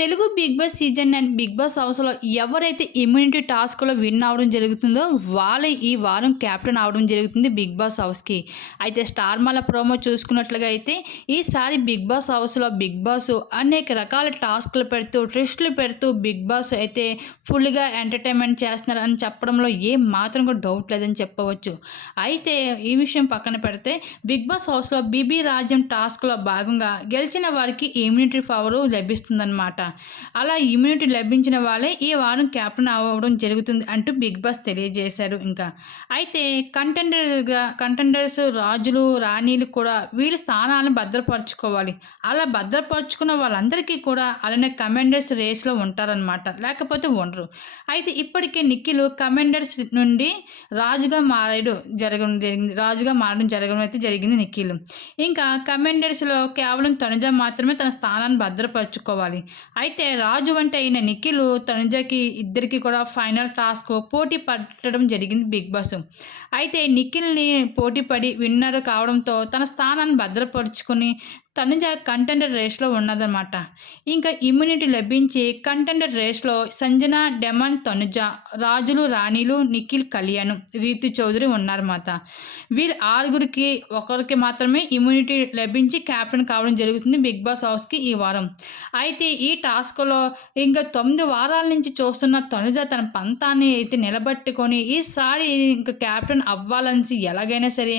Telugu Bigg Boss season nine Bigg Boss హౌస్లో ఎవరైతే immunity టాస్క్లో విన్ అవడం జరుగుతుందో వాళ్ళే ఈ వారం క్యాప్టెన్ అవడం జరుగుతుంది బిగ్ బాస్ హౌస్కి. అయితే స్టార్ మాల ప్రోమో చూసుకున్నట్లుగా అయితే ఈసారి బిగ్ బాస్ హౌస్లో బిగ్ బాస్ అనేక రకాల టాస్క్లు పెడుతూ ట్రిస్ట్లు పెడుతూ బిగ్ బాస్ అయితే ఫుల్గా ఎంటర్టైన్మెంట్ చేస్తున్నారు అని చెప్పడంలో ఏ మాత్రం కూడా డౌట్ లేదని చెప్పవచ్చు. అయితే ఈ విషయం పక్కన పెడితే బిగ్ బాస్ హౌస్లో బీబీ రాజ్యం టాస్క్లో భాగంగా గెలిచిన వారికి ఇమ్యూనిటీ పవర్ లభిస్తుందన్నమాట. అలా ఇమ్యూనిటీ లభించిన వాళ్ళే ఈ వారం క్యాప్టెన్ అవ్వడం జరుగుతుంది అంటూ బిగ్ బాస్ తెలియజేశారు ఇంకా. అయితే కంటెండర్గా కంటెండర్స్ రాజులు రాణీలు కూడా వీళ్ళ స్థానాలను భద్రపరచుకోవాలి. అలా భద్రపరచుకున్న వాళ్ళందరికీ కూడా అలానే కమెండర్స్ రేస్లో ఉంటారనమాట లేకపోతే ఉండరు. అయితే ఇప్పటికే నిఖిలు కమెండర్స్ నుండి రాజుగా మారడం జరగడం జరిగింది. రాజుగా మారడం జరగడం అయితే జరిగింది నిఖిల్. ఇంకా కమెండర్స్లో కేవలం తనుజ మాత్రమే తన స్థానాన్ని భద్రపరచుకోవాలి. అయితే రాజు వంటి అయిన నిఖిల్ తనుజకి ఇద్దరికి కూడా ఫైనల్ టాస్క్ పోటీ పట్టడం జరిగింది బిగ్ బాస్. అయితే నిఖిల్ని పోటీ పడి విన్నర్ కావడంతో తన స్థానాన్ని భద్రపరుచుకొని తనుజ కంటెండర్ రేస్లో ఉన్నదన్నమాట. ఇంకా ఇమ్యూనిటీ లభించి కంటెండర్ రేస్లో సంజన డెమన్ తనుజ రాజులు రాణిలు నిఖిల్ కళ్యాణ్ రీతి చౌదరి ఉన్నారన్నమాట. వీరు ఆరుగురికి ఒకరికి మాత్రమే ఇమ్యూనిటీ లభించి క్యాప్టెన్ కావడం జరుగుతుంది బిగ్ బాస్ హౌస్కి ఈ వారం. అయితే ఈ టాస్క్లో ఇంకా తొమ్మిది వారాల నుంచి చూస్తున్న తనుజ తన పంతాన్ని అయితే నిలబట్టుకొని ఈసారి ఇంకా క్యాప్టెన్ అవ్వాలని ఎలాగైనా సరే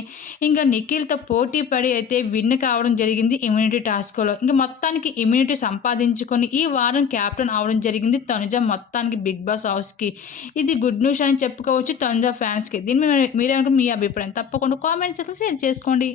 ఇంకా నిఖిల్తో పోటీ పడి అయితే విన్ కావడం జరిగింది. ఇమ్యూనిటీ టాస్క్లో ఇంకా మొత్తానికి ఇమ్యూనిటీ సంపాదించుకొని ఈ వారం క్యాప్టెన్ అవడం జరిగింది తనుజ మొత్తానికి బిగ్ బాస్ హౌస్కి ఇది గుడ్ న్యూస్ అని చెప్పుకోవచ్చు తనుజ ఫ్యాన్స్కి దీని మీద మీరేమంటే మీ అభిప్రాయం తప్పకుండా కామెంట్స్ షేర్ చేసుకోండి.